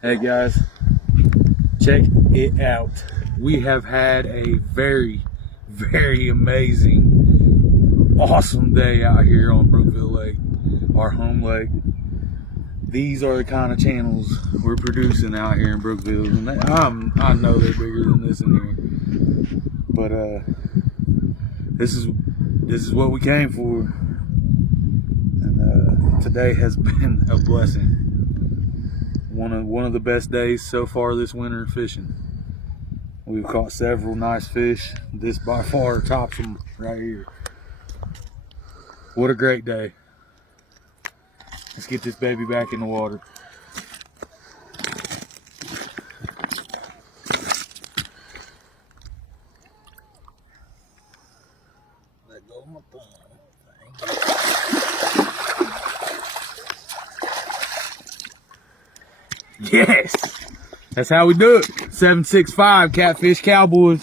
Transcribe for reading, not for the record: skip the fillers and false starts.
Hey guys, check it out. We have had a very, very amazing, awesome day out here on Brookville Lake, our home lake. These are the kind of channels we're producing out here in Brookville. And I know they're bigger than this in here, but this is what we came for, and today has been a blessing. One of the best days so far this winter fishing. We've caught several nice fish. This by far tops them right here. What a great day. Let's get this baby back in the water. Let go of my thumb. Yes, that's how we do it. 765 Catfish Cowboys.